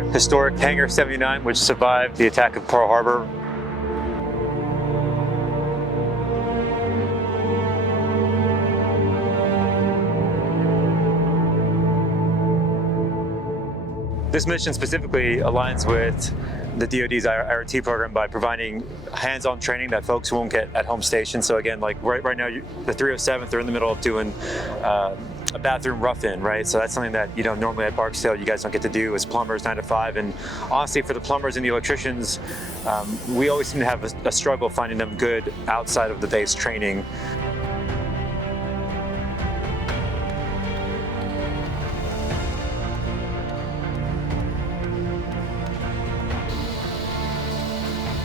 Historic Hangar 79, which survived the attack of Pearl Harbor. This mission specifically aligns with the DoD's IRT program by providing hands-on training that folks won't get at home stations. So again, like right now, the 307th, they're in the middle of doing a bathroom rough-in, right? So that's something that, you know, normally at Barksdale you guys don't get to do as plumbers 9 to 5. And honestly, for the plumbers and the electricians, we always seem to have a struggle finding them good outside of the base training.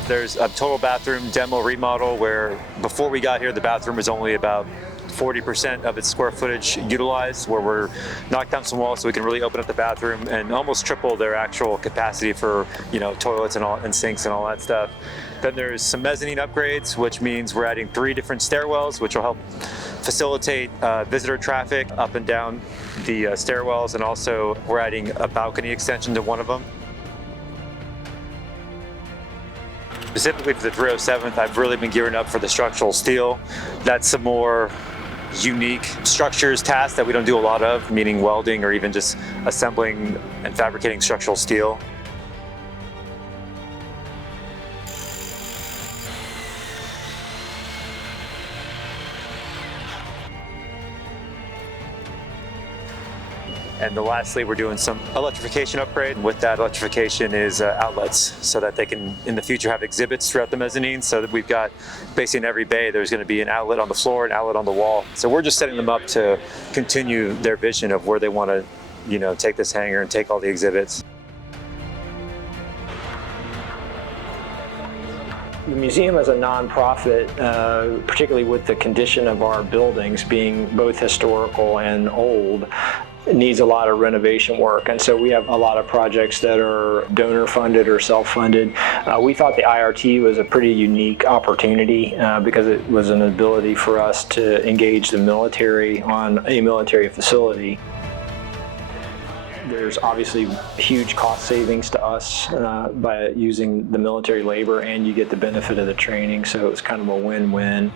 There's a total bathroom demo remodel where before we got here, the bathroom was only about 40% of its square footage utilized, where we're knocked down some walls so we can really open up the bathroom and almost triple their actual capacity for, you know, toilets and sinks and all that stuff. Then there's some mezzanine upgrades, which means we're adding 3 different stairwells, which will help facilitate visitor traffic up and down the stairwells, and also we're adding a balcony extension to one of them. Specifically for the 307th, I've really been gearing up for the structural steel. That's some more unique structures task that we don't do a lot of, meaning welding or even just assembling and fabricating structural steel. And lastly, we're doing some electrification upgrade. With that electrification is outlets, so that they can, in the future, have exhibits throughout the mezzanine, so that we've got, basically in every bay, there's gonna be an outlet on the floor, an outlet on the wall. So we're just setting them up to continue their vision of where they wanna, you know, take this hangar and take all the exhibits. The museum as a nonprofit, particularly with the condition of our buildings being both historical and old, needs a lot of renovation work, and so we have a lot of projects that are donor funded or self-funded. We thought the IRT was a pretty unique opportunity because it was an ability for us to engage the military on a military facility. There's obviously huge cost savings to us by using the military labor, and you get the benefit of the training, so it's kind of a win-win.